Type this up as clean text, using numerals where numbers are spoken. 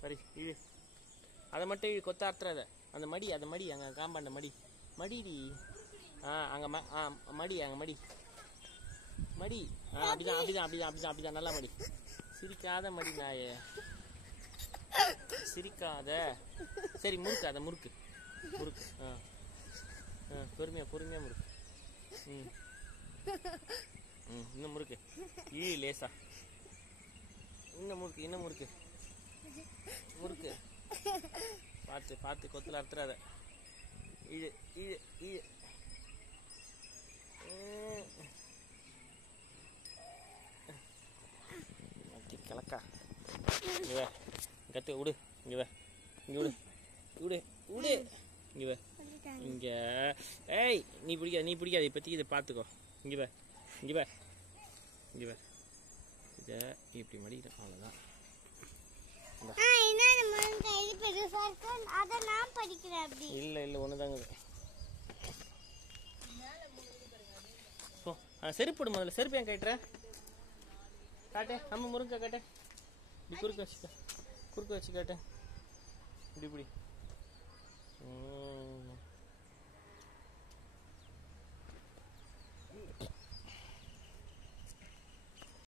சரி இது அதை மட்டும் கொத்த அறுத்துறாத. அந்த மடி அங்கே காம்பாண்ட மடிடி. அங்கே மடி அங்கே மடி. அப்படிதான் நல்லா மடி. சிரிக்காத மடி நாயே, சிரிக்காத. சரி முறுக்கு, அதை முறுக்கு. பொறுமையா முறுக்கு. இன்னும் முறுக்கு. லேசா இன்னும் முறுக்கு. பார்த்து கொத்துல அறுத்துறாத. கிழக்கா கத்து விடு. இங்க ஏய் நீ பிடிக்காது இப்போதைக்கு. இதை பார்த்துக்கோ. இங்கே வே இதை இப்படி மடிக்கிறேன். அவ்வளோதான். இல்லை ஒண்ணுதாங்க. செருப்பு முதல்ல. செருப்பு ஏன் கட்டுற? காட்டு. நம்ம முருங்கை காட்டு. இப்படி குறுக்க வச்சு காட்டு. இப்படி